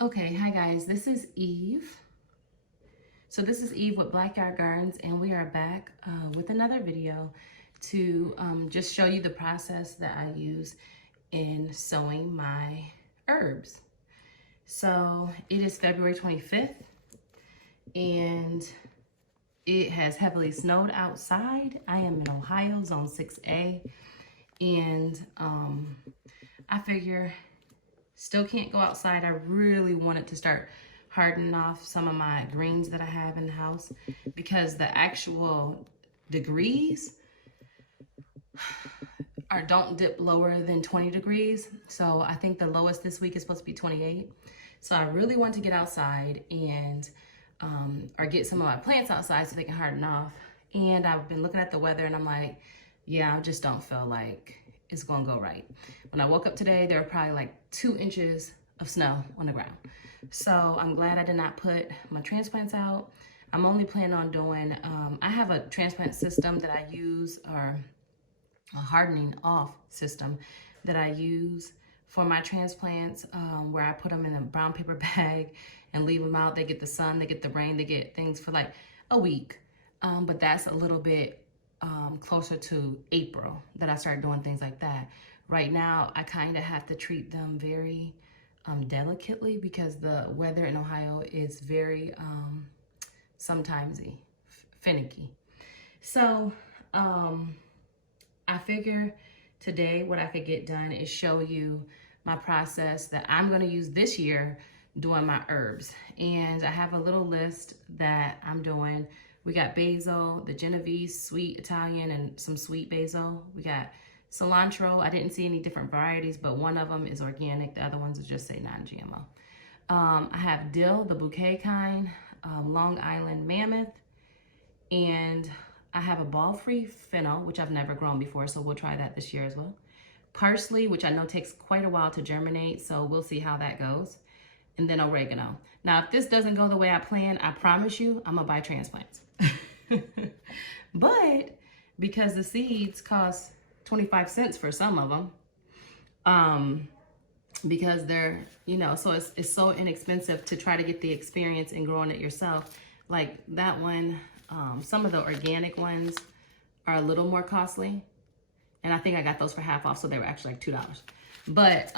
Okay, hi guys, this is Eve. So this is Eve with BlackYard Gardens, and we are back with another video to just show you the process that I use in sowing my herbs. So it is February 25th, and it has heavily snowed outside. I am in Ohio, zone 6A, and I figure still can't go outside. I really wanted to start hardening off some of my greens that I have in the house because the actual degrees don't dip lower than 20 degrees. So I think the lowest this week is supposed to be 28. So I really want to get outside and or get some of my plants outside so they can harden off. And I've been looking at the weather and I'm like, yeah, I just don't feel like it's gonna go right. When I woke up today, there were probably like 2 inches of snow on the ground. So I'm glad I did not put my transplants out. I'm only planning on doing, I have a transplant system that I use, or a hardening off system that I use for my transplants, where I put them in a brown paper bag and leave them out. They get the sun, they get the rain, they get things for like a week. But that's a little bit closer to April that I started doing things like that. Right now, I kind of have to treat them very delicately because the weather in Ohio is very sometimes finicky. So I figure today what I could get done is show you my process that I'm going to use this year doing my herbs. And I have a little list that I'm doing. We got basil, the Genovese, sweet Italian, and some sweet basil. We got cilantro. I didn't see any different varieties, but one of them is organic. The other ones is just say non-GMO. I have dill, the bouquet kind, Long Island mammoth, and I have a ball-free fennel, which I've never grown before, so we'll try that this year as well. Parsley, which I know takes quite a while to germinate, so we'll see how that goes. And then oregano. Now, if this doesn't go the way I plan, I promise you, I'm gonna buy transplants. But because the seeds cost 25 cents for some of them, because they're, so it's so inexpensive to try to get the experience in growing it yourself. Like that one, some of the organic ones are a little more costly. And I think I got those for half off, so they were actually like $2. But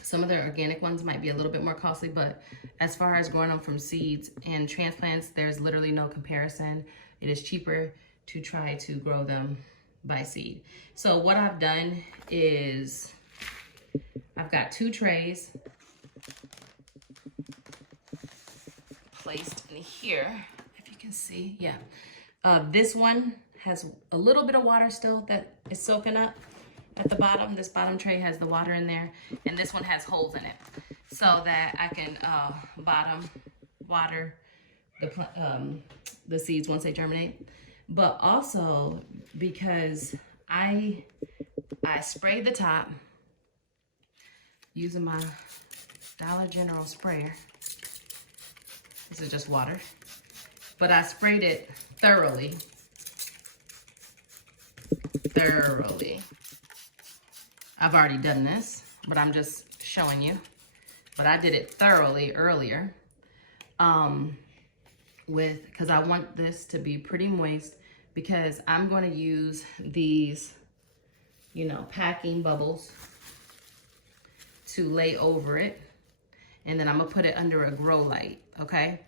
some of the organic ones might be a little bit more costly, but as far as growing them from seeds and transplants, there's literally no comparison. It is cheaper to try to grow them by seed. So what I've done is I've got 2 trays placed in here, if you can see. Yeah. This one has a little bit of water still that is soaking up at the bottom. This bottom tray has the water in there, and this one has holes in it so that I can bottom water the seeds once they germinate. But also because I sprayed the top using my Dollar General sprayer. This is just water, but I sprayed it thoroughly. I've already done this, but I'm just showing you. But I did it thoroughly earlier because I want this to be pretty moist, because I'm going to use these, packing bubbles to lay over it. And then I'm going to put it under a grow light, okay?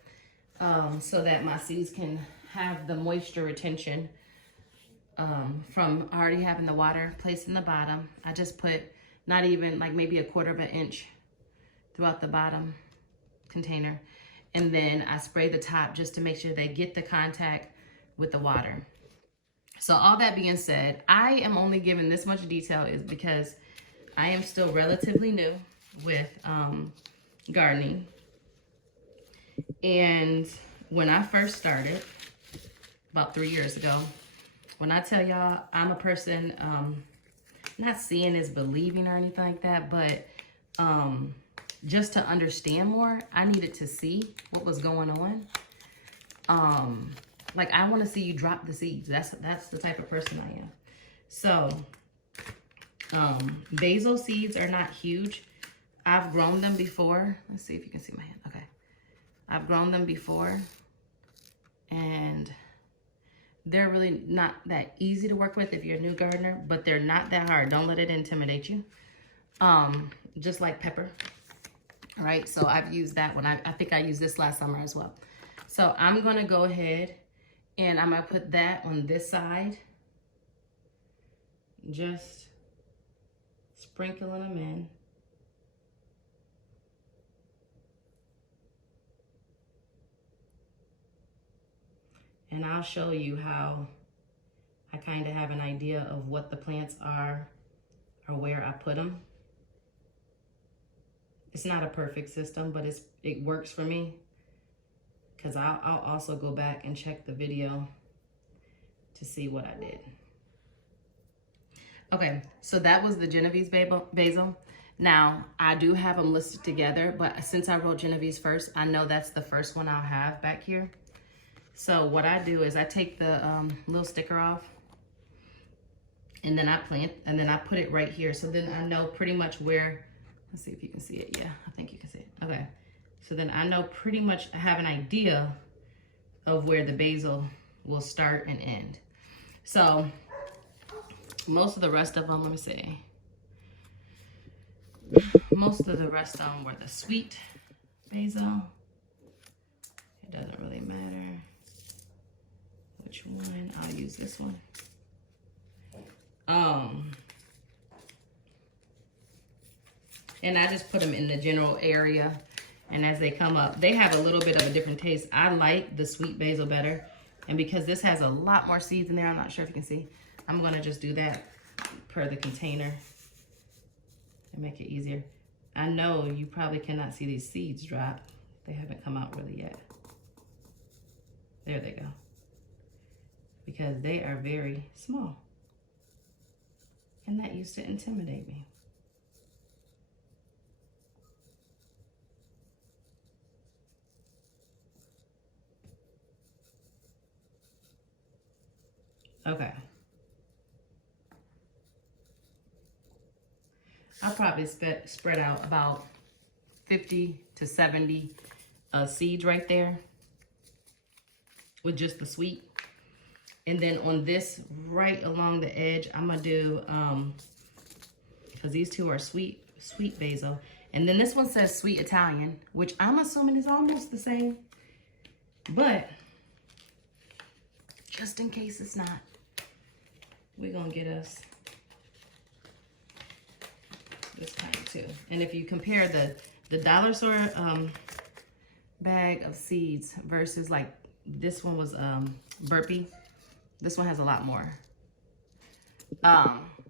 So that my seeds can have the moisture retention from already having the water placed in the bottom. I just put not even like maybe a 1/4 of an inch throughout the bottom container. And then I spray the top just to make sure they get the contact with the water. So all that being said, I am only giving this much detail is because I am still relatively new with gardening. And when I first started, about 3 years ago, when I tell y'all I'm a person, not seeing is believing or anything like that, but just to understand more, I needed to see what was going on. Like I want to see you drop the seeds. That's the type of person I am. So basil seeds are not huge. I've grown them before. Let's see if you can see my hand. Okay. I've grown them before, and they're really not that easy to work with if you're a new gardener, but they're not that hard. Don't let it intimidate you. Just like pepper. All right, so I've used that one. I think I used this last summer as well. So I'm gonna go ahead and I'm gonna put that on this side. Just sprinkling them in. And I'll show you how I kind of have an idea of what the plants are or where I put them. It's not a perfect system, but it works for me, because I'll also go back and check the video to see what I did. Okay, so that was the Genovese basil. Now, I do have them listed together, but since I wrote Genovese first, I know that's the first one I'll have back here. So what I do is I take the little sticker off, and then I plant, and then I put it right here. So then I know pretty much where, let's see if you can see it. Yeah, I think you can see it. Okay, so then I know pretty much, I have an idea of where the basil will start and end. So most of the rest of them, let me see. Most of the rest of them were the sweet basil. It doesn't really matter which one. I'll use this one. And I just put them in the general area, and as they come up, they have a little bit of a different taste. I like the sweet basil better, and because this has a lot more seeds in there, I'm not sure if you can see, I'm gonna just do that per the container and make it easier. I know you probably cannot see these seeds drop. They haven't come out really yet. There they go. Because they are very small. And that used to intimidate me. Okay. I'll probably spread out about 50 to 70 seeds right there with just the sweet. And then on this, right along the edge, I'm gonna do, because these two are sweet basil. And then this one says sweet Italian, which I'm assuming is almost the same. But just in case it's not, we're gonna get us this kind too. And if you compare the dollar store bag of seeds versus like this one was burpee, this one has a lot more.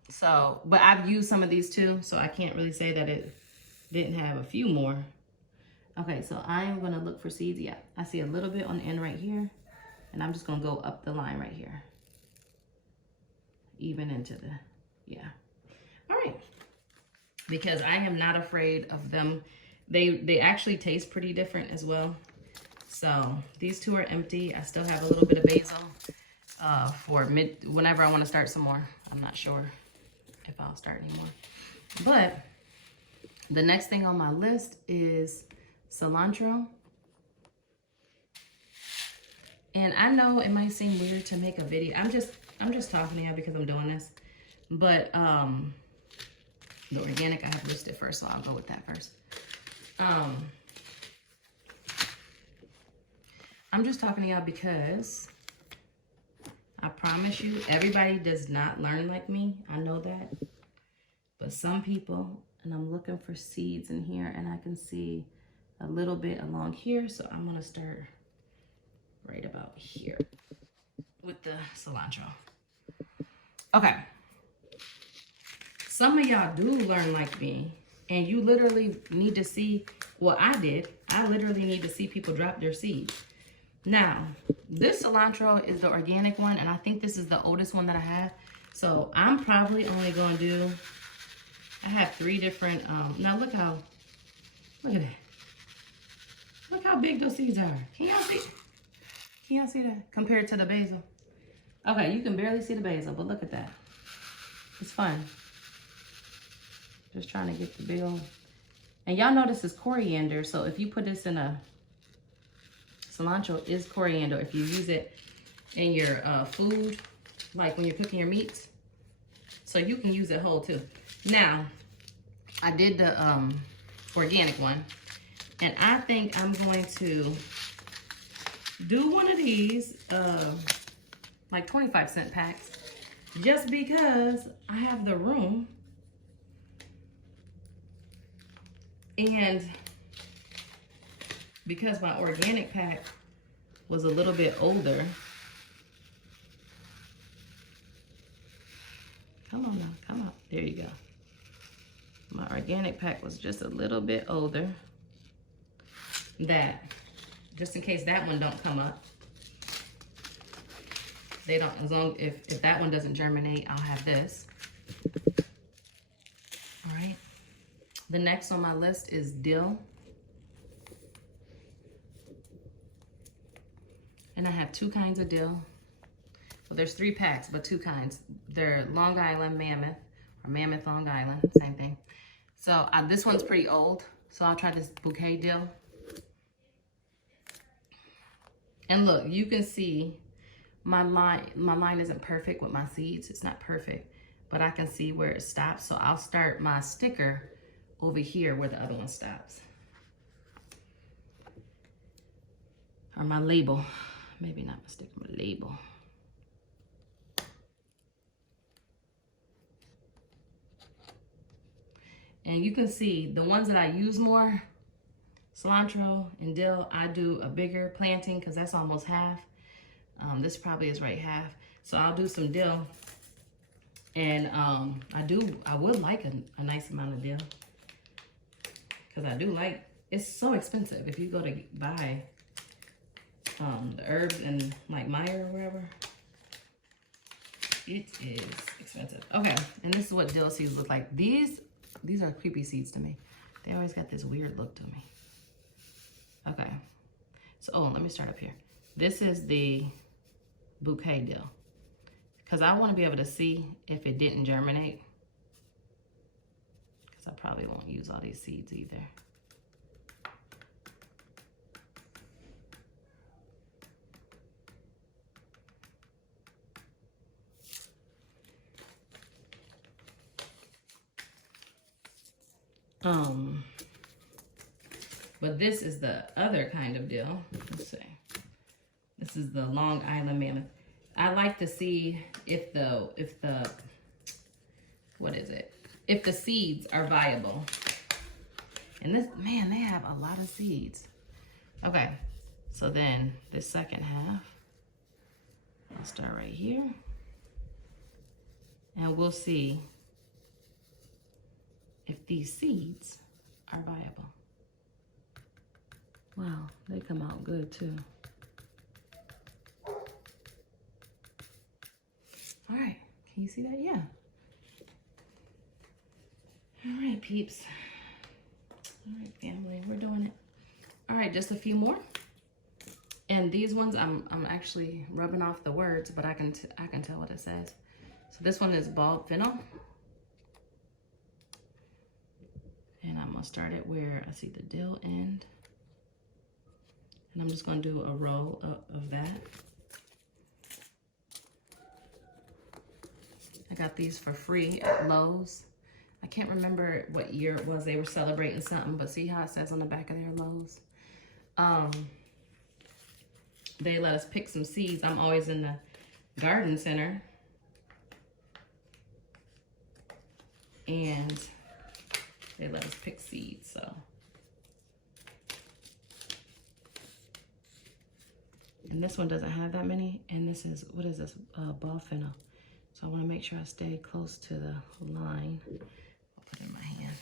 So, but I've used some of these too, so I can't really say that it didn't have a few more. Okay, so I am gonna look for seeds. Yeah, I see a little bit on the end right here, and I'm just gonna go up the line right here. Even into the, yeah. All right, because I am not afraid of them. They actually taste pretty different as well. So these two are empty. I still have a little bit of basil for whenever I want to start some more. I'm not sure if I'll start anymore. But the next thing on my list is cilantro. And I know it might seem weird to make a video. I'm just talking to you because I'm doing this. But the organic I have listed first, so I'll go with that first. I'm just talking to y'all because I promise you, everybody does not learn like me. I know that. But some people, and I'm looking for seeds in here, and I can see a little bit along here. So I'm gonna start right about here with the cilantro. Okay. Some of y'all do learn like me, and you literally need to see what I did. I literally need to see people drop their seeds. Now, this cilantro is the organic one, and I think this is the oldest one that I have. So I'm probably only gonna do, I have 3 different, now look at that. Look how big those seeds are. Can y'all see? Can y'all see that? Compared to the basil. Okay, you can barely see the basil, but look at that. It's fun. Just trying to get the big old And y'all know this is coriander, so if you put this in a, cilantro is coriander. If you use it in your food, like when you're cooking your meats, so you can use it whole too. Now, I did the organic one, and I think I'm going to do one of these like 25-cent packs, just because I have the room. And because my organic pack was a little bit older. Come on now, come on. There you go. My organic pack was just a little bit older. That, just in case that one don't come up. They don't, as long, if that one doesn't germinate, I'll have this. All right. The next on my list is dill. And I have 2 kinds of dill. Well, there's 3 packs, but 2 kinds. They're Long Island Mammoth, or Mammoth Long Island, same thing. So this one's pretty old, so I'll try this bouquet dill. And look, you can see my line isn't perfect with my seeds. It's not perfect, but I can see where it stops. So I'll start my sticker over here where the other one stops. Or my label. Maybe not my sticker, my label. And you can see the ones that I use more, cilantro and dill, I do a bigger planting because that's almost half. This probably is right half. So I'll do some dill. And I would like a nice amount of dill. Because I do like, it's so expensive. If you go to buy the herbs in like Meyer or wherever, it is expensive. Okay, and this is what dill seeds look like. These are creepy seeds to me. They always got this weird look to me. Okay, so let me start up here. This is the bouquet dill, because I want to be able to see if it didn't germinate, because I probably won't use all these seeds either. But this is the other kind of dill. Let's see. This is the Long Island Mammoth. I like to see if the what is it? If the seeds are viable. And this, man, they have a lot of seeds. Okay, so then this second half, I'll start right here. And we'll see if these seeds are viable. Wow, they come out good too. All right, can you see that? Yeah. All right, peeps. All right, family, we're doing it. All right, just a few more. And these ones, I'm actually rubbing off the words, but I can tell what it says. So this one is bulb fennel. And I'm gonna start it where I see the dill end. And I'm just gonna do a row of that. I got these for free at Lowe's. I can't remember what year it was. They were celebrating something, but see how it says on the back of their Lowe's? They let us pick some seeds. I'm always in the garden center. And they let us pick seeds, so. And this one doesn't have that many. And this is, what is this? Bulb fennel. So I want to make sure I stay close to the line. I'll put it in my hand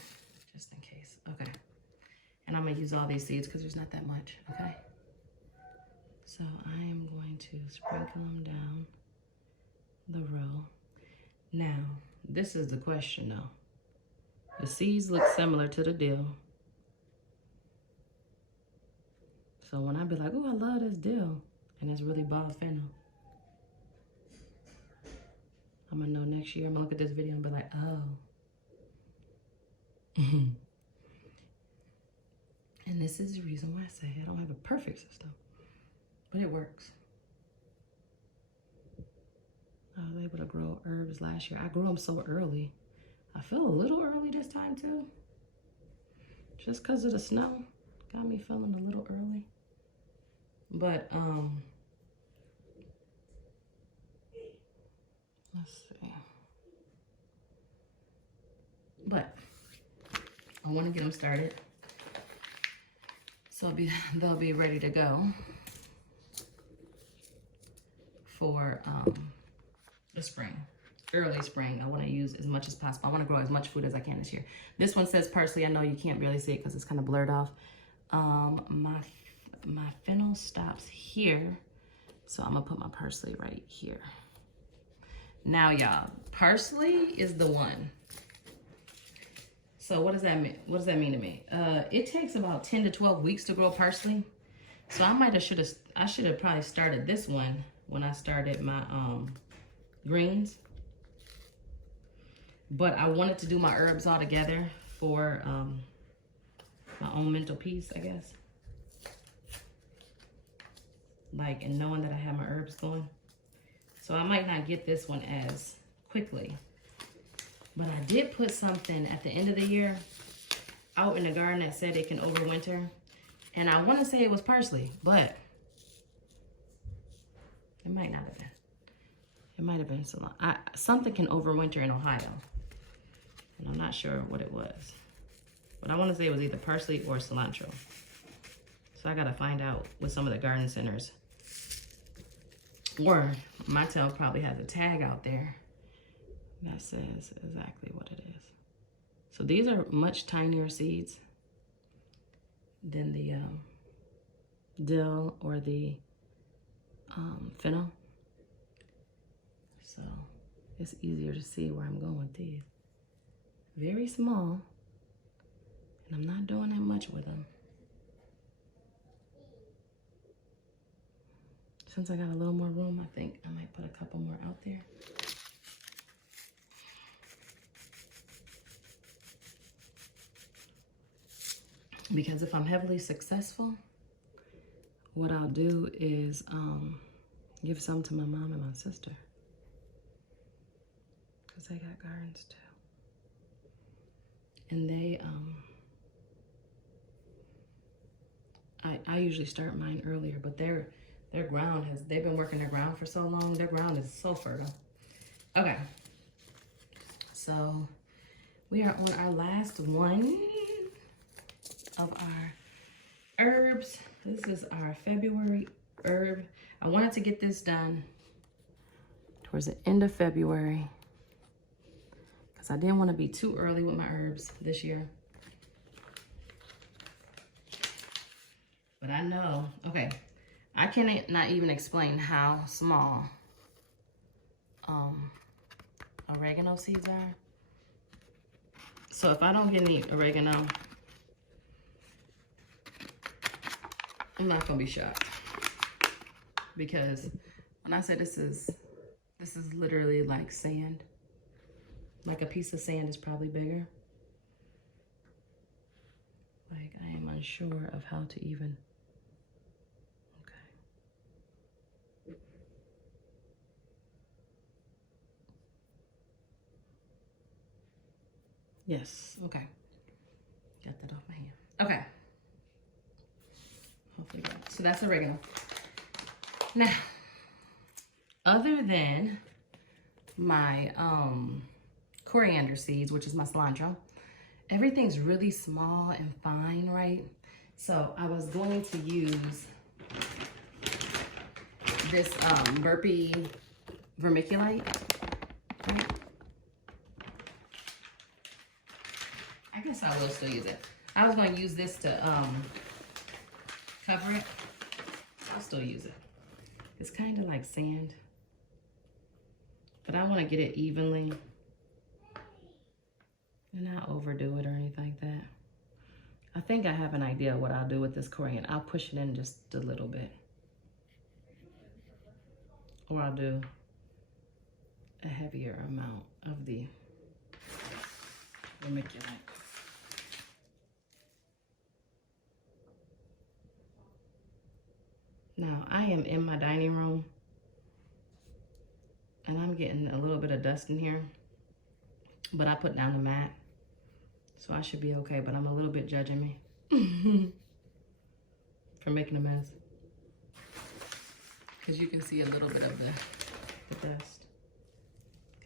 just in case. Okay. And I'm going to use all these seeds because there's not that much. Okay. So I am going to sprinkle them down the row. Now, this is the question though. The seeds look similar to the dill. So when I be like, oh, I love this dill, and it's really bulb fennel, I'm gonna know next year, I'm gonna look at this video and be like, oh. this is the reason why I say I don't have a perfect system, but it works. I was able to grow herbs last year. I grew them so early. I feel a little early this time too. Just because of the snow. Got me feeling a little early. But, let's see. But I want to get them started. So they'll be ready to go for the spring, early spring. I want to use as much as possible. I want to grow as much food as I can this year. This one says parsley. I know you can't really see it because it's kind of blurred off. My fennel stops here, so I'm gonna put my parsley right here. Now, y'all, parsley is the one. So what does that mean? What does that mean to me? It takes about 10 to 12 weeks to grow parsley. So I should have probably started this one when I started my greens. But I wanted to do my herbs all together for my own mental peace, I guess. Like, and knowing that I have my herbs going. So I might not get this one as quickly. But I did put something at the end of the year out in the garden that said it can overwinter. And I want to say it was parsley, but it might not have been. It might have been something can overwinter in Ohio. And I'm not sure what it was. But I want to say it was either parsley or cilantro. So I got to find out with some of the garden centers. Or my tail probably has a tag out there that says exactly what it is. So these are much tinier seeds than the dill or the fennel. So it's easier to see where I'm going with these. Very small, and I'm not doing that much with them. Since I got a little more room, I think I might put a couple more out there. Because if I'm heavily successful, what I'll do is give some to my mom and my sister. Because they got gardens too. And they, I usually start mine earlier, but their ground they've been working their ground for so long, their ground is so fertile. Okay. So we are on our last one of our herbs. This is our February herb. I wanted to get this done towards the end of February because I didn't want to be too early with my herbs this year. But I know, okay, I cannot even explain how small oregano seeds are. So if I don't get any oregano, I'm not gonna be shocked, because when I say this is literally like sand. Like a piece of sand is probably bigger. Like I am unsure of how to even. Okay. Yes. Okay. Got that off my hand. Okay. Hopefully good. So that's oregano. Now, other than my coriander seeds, which is my cilantro, everything's really small and fine, right? So I was going to use this burpee vermiculite, right? I guess I will still use it. I was going to use this to cover it. I'll still use it. It's kind of like sand, but I want to get it evenly and not overdo it or anything like that. I think I have an idea what I'll do with this coriander. I'll push it in just a little bit, or I'll do a heavier amount of the vermiculite. Now, I am in my dining room and I'm getting a little bit of dust in here, but I put down the mat, so I should be okay, but I'm a little bit judging me for making a mess. Because you can see a little bit of the dust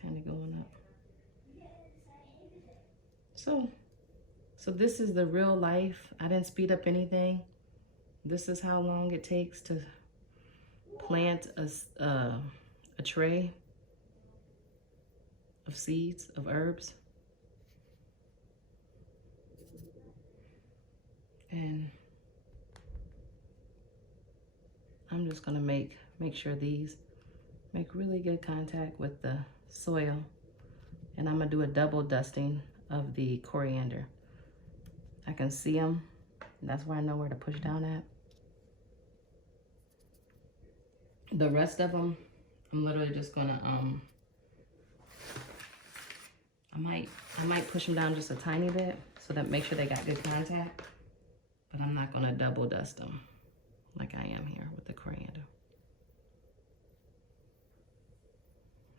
kind of going up. So this is the real life. I didn't speed up anything. This is how long it takes to plant a tray of seeds, of herbs. And I'm just gonna make sure these make really good contact with the soil. And I'm gonna do a double dusting of the coriander. I can see them. That's why I know where to push down at. The rest of them, I'm literally just gonna, I might push them down just a tiny bit so that make sure they got good contact, but I'm not gonna double dust them like I am here with the coriander.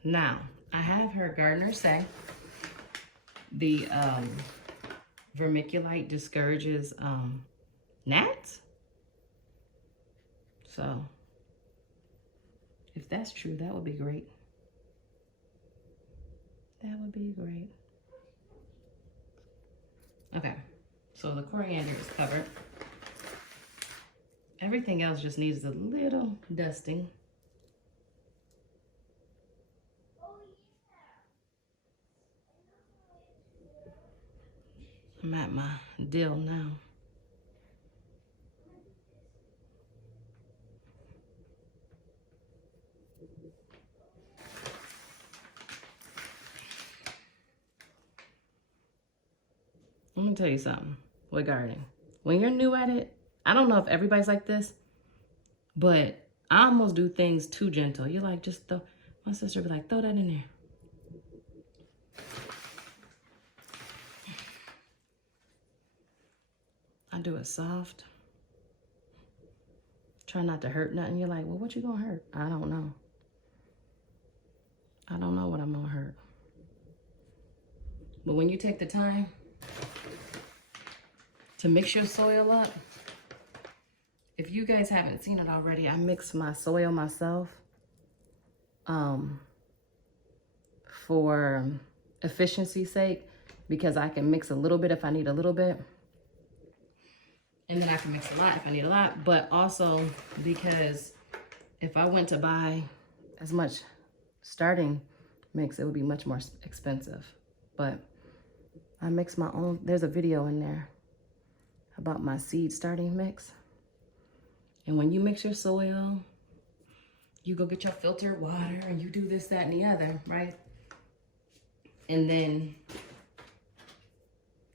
Now, I have heard gardeners say the vermiculite discourages gnats. So, if that's true, that would be great. That would be great. Okay, so the coriander is covered. Everything else just needs a little dusting. I'm at my dill now. Let me tell you something with gardening. When you're new at it, I don't know if everybody's like this, but I almost do things too gentle. You're like, just throw, my sister be like, throw that in there. I do it soft. Try not to hurt nothing. You're like, well, what you gonna hurt? I don't know. I don't know what I'm gonna hurt. But when you take the time to mix your soil up, if you guys haven't seen it already, I mix my soil myself for efficiency's sake, because I can mix a little bit if I need a little bit. And then I can mix a lot if I need a lot, but also because if I went to buy as much starting mix, it would be much more expensive. But I mix my own. There's a video in there about my seed starting mix. And when you mix your soil, you go get your filtered water and you do this, that, and the other, right? And then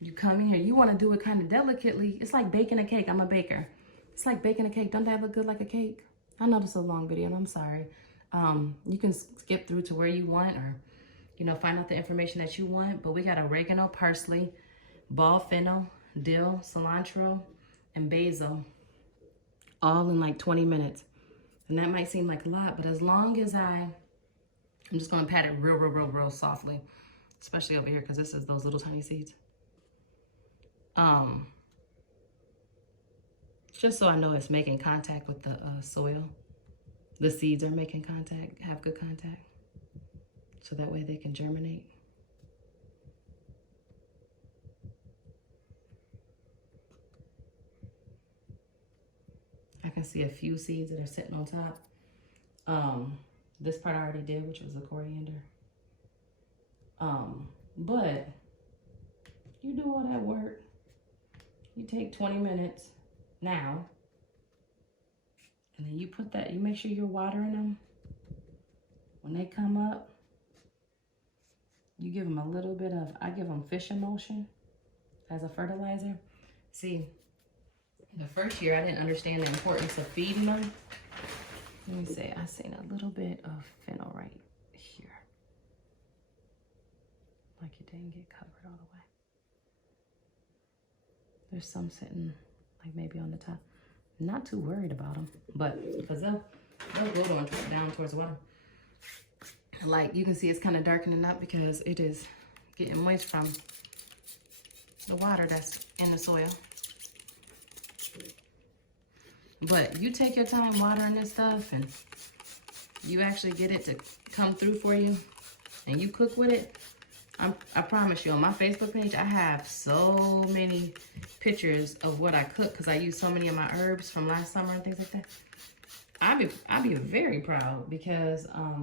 you come in here, you want to do it kind of delicately. It's like baking a cake. I'm a baker. It's like baking a cake. Don't that look good like a cake? I know this is a long video and I'm sorry. You can skip through to where you want, or, you know, find out the information that you want. But we got oregano, parsley, ball fennel, dill, cilantro, and basil, all in like 20 minutes. And that might seem like a lot, but as long as I'm just going to pat it real softly, especially over here, because this is those little tiny seeds. Just so I know it's making contact with the soil. The seeds are making contact, have good contact, so that way they can germinate. I can see a few seeds that are sitting on top. This part I already did, which was the coriander. But you do all that work. You take 20 minutes now, and then you put that, you make sure you're watering them. When they come up, you give them a little bit of, I give them fish emulsion as a fertilizer. See, the first year I didn't understand the importance of feeding them. Let me say, I seen a little bit of fennel right here. Like it didn't get covered all the way. There's some sitting like maybe on the top. Not too worried about them, but because they'll go down towards the water. Like you can see it's kind of darkening up because it is getting moist from the water that's in the soil. But you take your time watering this stuff and you actually get it to come through for you and you cook with it. I promise you, on my Facebook page, I have so many pictures of what I cook because I use so many of my herbs from last summer and things like that. I'd be very proud because I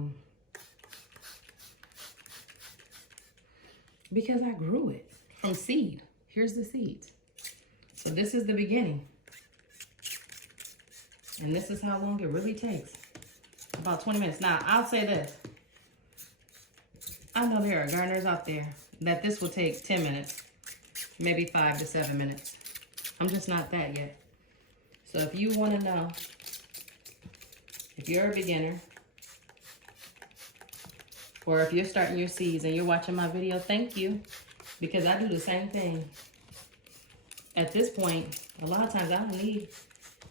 grew it from seed. Here's the seeds. So this is the beginning. And this is how long it really takes. About 20 minutes. Now, I'll say this. I know there are gardeners out there that this will take 10 minutes, maybe 5 to 7 minutes. I'm just not that yet. So if you want to know, if you're a beginner, or if you're starting your seeds and you're watching my video, thank you, because I do the same thing. At this point, a lot of times I don't need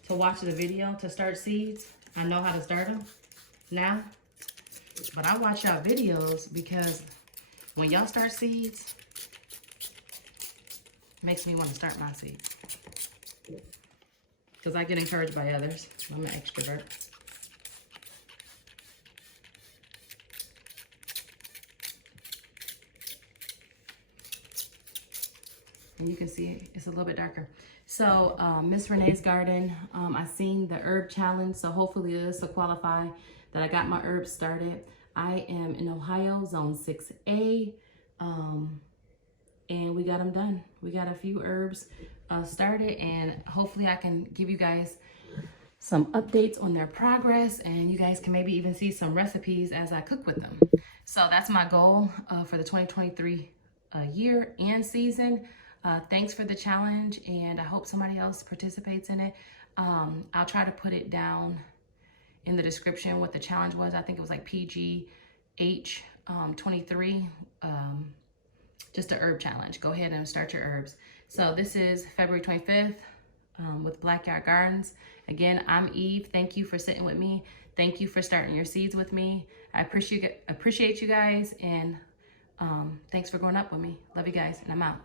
to watch the video to start seeds. I know how to start them now. But I watch y'all videos because when y'all start seeds, it makes me want to start my seeds. Because I get encouraged by others. I'm an extrovert. And you can see it's a little bit darker. So Miss Renee's garden, I seen the herb challenge, so hopefully this will qualify that I got my herbs started. I am in Ohio, zone 6A, and we got them done. We got a few herbs started, and hopefully I can give you guys some updates on their progress, and you guys can maybe even see some recipes as I cook with them. So that's my goal for the 2023 year and season. Thanks for the challenge, and I hope somebody else participates in it. I'll try to put it down in the description what the challenge was. I think it was like PGH 23, just a herb challenge. Go ahead and start your herbs. So this is February 25th with BlackYard Gardens. Again, I'm Eve. Thank you for sitting with me. Thank you for starting your seeds with me. I appreciate you guys, and thanks for growing up with me. Love you guys, and I'm out.